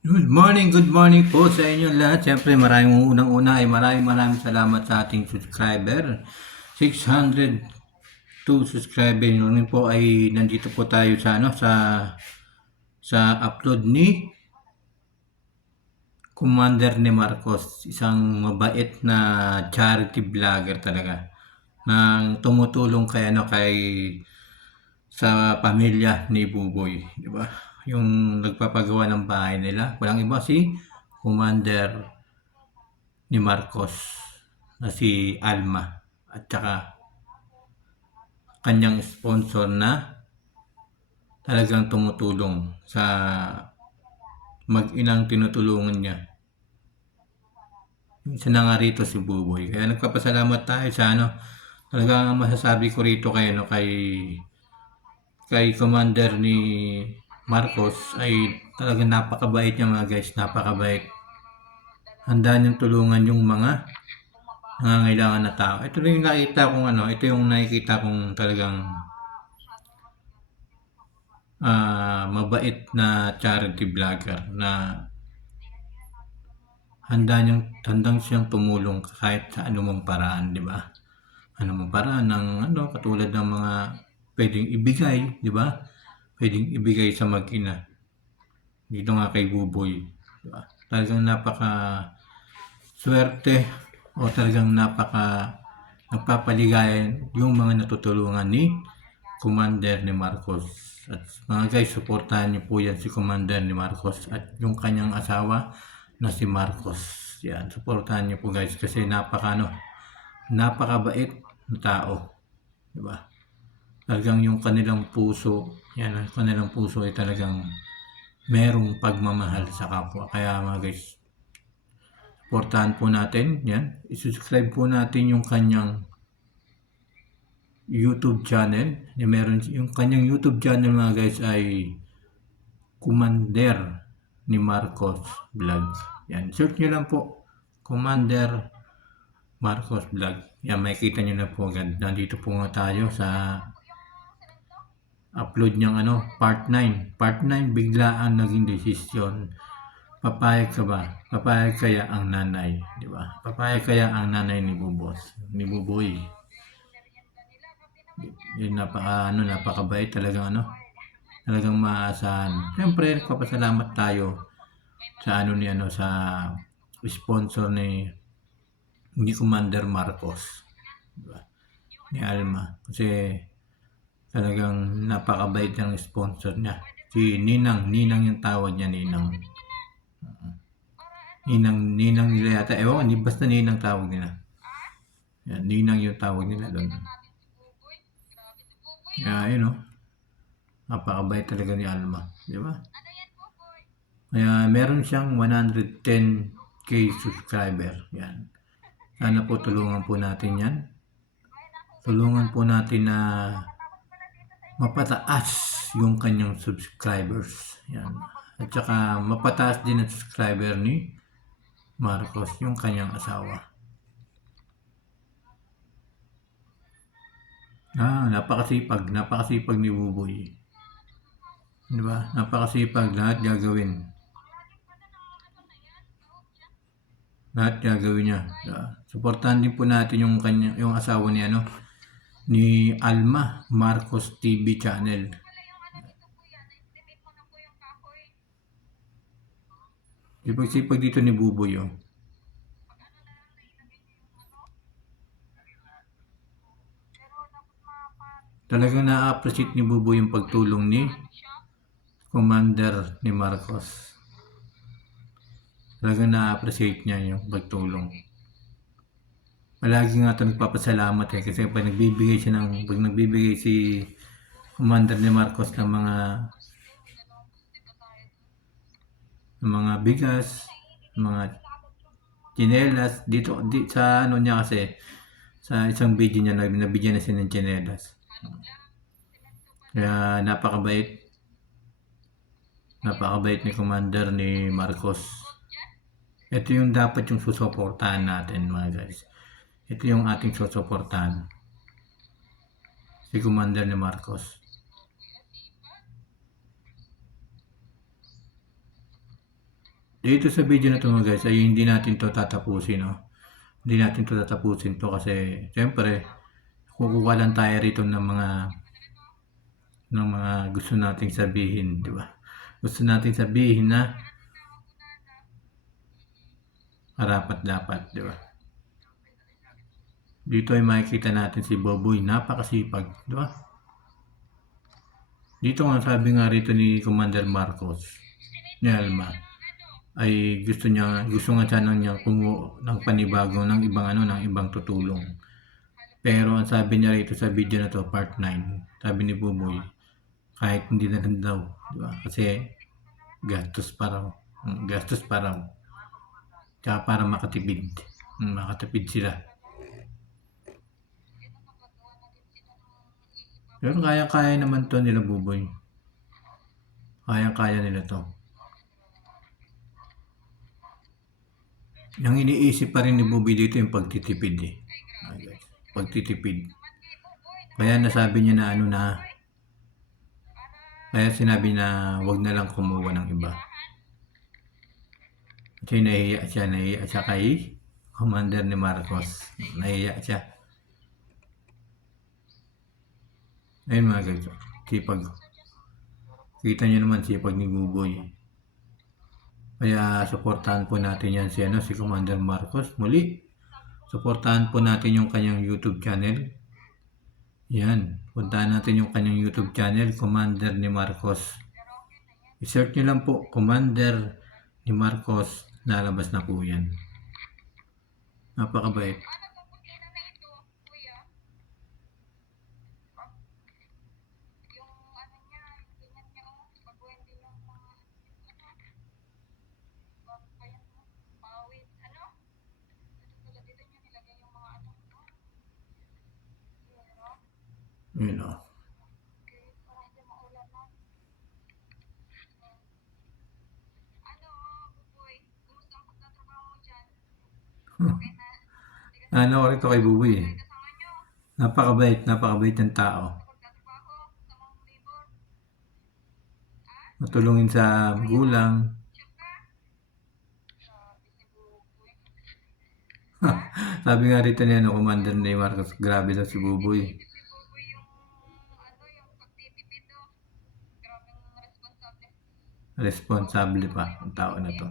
Good morning po sa inyo lahat. Siyempre maraming unang-una ay maraming salamat sa ating subscriber. 602 subscriber yun po ay nandito po tayo sa sa upload ni Commander ni Marcos, isang mabait na charity vlogger talaga nang tumutulong kay sa pamilya ni Buboy, di ba? Yung nagpapagawa ng bahay nila, walang iba si Commander ni Marcos na si Alma at saka kanyang sponsor na talagang tumutulong sa mag-inang tinutulungan niya. Isa na nga rito si Buboy. Kaya nagpapasalamat tayo sa talagang masasabi ko rito kay Commander ni Marcos ay talagang napakabait niya mga guys, napakabait. Handa niyang tulungan yung mga nangangailangan na tao. Ito yung nakikita kong talagang mabait na charity vlogger na handang siyang tumulong kahit sa anumang paraan, di ba? Anumang paraan ng katulad ng mga pwedeng ibigay, di ba? Pwedeng ibigay sa mag-ina. Dito nga kay Buboy, di ba? Talagang napaka swerte o talagang nagpapaligayan yung mga natutulungan ni Commander ni Marcos. At mga guys, suportahan niyo po yan si Commander ni Marcos at yung kanyang asawa na si Marcos. Yan, suportahan niyo po guys kasi napakabait na tao. Diba? Talagang yung kanilang puso, yan, ang kanilang puso ay talagang merong pagmamahal sa kapwa. Kaya mga guys, suportahan po natin, yan. I-subscribe po natin yung kanyang YouTube channel. Yung kanyang YouTube channel mga guys ay Commander ni Marcos Vlog. Yan, search nyo lang po Commander Marcos Vlog. Yan, makikita nyo na po agad. Nandito po nga tayo sa upload niyang part 9. Part 9, biglaan naging desisyon. Papayag ka ba? Papayag kaya ang nanay, di ba? Papayag kaya ang nanay ni Buboy. Yun, napakabait talagang talagang maaasahan. Siyempre, nagpapasalamat tayo sa sa sponsor ni Commander Marcos, diba? Ni Alma. Kasi talagang napakabait ng sponsor niya. Si Ninang yung tawag niya, Ninang. Ninang nila yata. Hindi basta Ninang tawag nila. Yan, Ninang yung tawag nila doon. Yun napakabait talaga ni Alma, di ba? Kaya meron siyang 110k subscriber. Yan. Sana po tulungan po natin yan. Tulungan po natin na mapataas yung kanyang subscribers. Yan. At saka mapataas din ang subscriber ni Marcos, yung kanyang asawa. Napakasipag ni Buboy. Diba? Napakasipag, lahat gagawin. Lahat gagawin niya. Diba? Suportahan din po natin yung asawa ni Alma Marcos TV channel. Sipag dito ni Buboy, Talagang na-appreciate ni Buboy yung pagtulong ni Commander ni Marcos. Talagang na-appreciate niya yung pagtulong. Palagi nga ito nagpapasalamat kasi pag nagbibigay si Commander ni Marcos ng mga bigas, mga tsinelas dito sa niya kasi sa isang video niya nabigyan na siya ng tsinelas. Kaya napakabait ni Commander ni Marcos. Ito yung dapat yung susuportahan natin mga guys. Ito yung ating susuportahan. Si Commander ni Marcos. Dito sa video na 'to mga guys ay hindi natin 'to tatapusin 'no. Hindi natin 'to tatapusin 'to kasi siyempre kukuha lang tayo rito ng mga gusto nating sabihin, 'di ba? Gusto nating sabihin na karapat-dapat, 'di ba? Dito ay makikita natin si Boboy napakasipag, 'di ba? Dito nga sabi nga rito ni Commander Marcos, ni Alma, ay gusto nga sana niya kumuha ng panibago ng ibang ng ibang tutulong. Pero ang sabi niya rito sa video na to, part 9, sabi ni Boboy, kahit hindi na lang daw, di ba? Kasi gastos pa raw. Gastos pa raw. Tsaka para makatipid. Makatipid sila. Pero kaya-kaya naman to nila Boboy. Kaya-kaya nila to. Yung iniisip pa rin ni Boboy dito yung pagtitipid eh. Pagtitipid. Kaya nasabi niya na kaya sinabi na wag na lang kumuha ng iba. Kasi nahiya siya kay Commander ni Marcos. Nahiya siya. Ayun mga guys, sipag. Kita niyo naman sipag ni Buboy. Kaya suportahan po natin yan si Commander Marcos. Muli, suportahan po natin yung kanyang YouTube channel. Yan, puntahan natin yung kanyang YouTube channel, Commander ni Marcos. I-search nyo lang po, Commander ni Marcos, lalabas na po yan. Napakabait. Yun o. Ano ko rito kay Buboy eh. Napakabait ng tao. Matulungin sa magulang. Sabi nga rito niya Commander ni Marcos, grabe daw si Buboy. Responsable pa ang tao na to.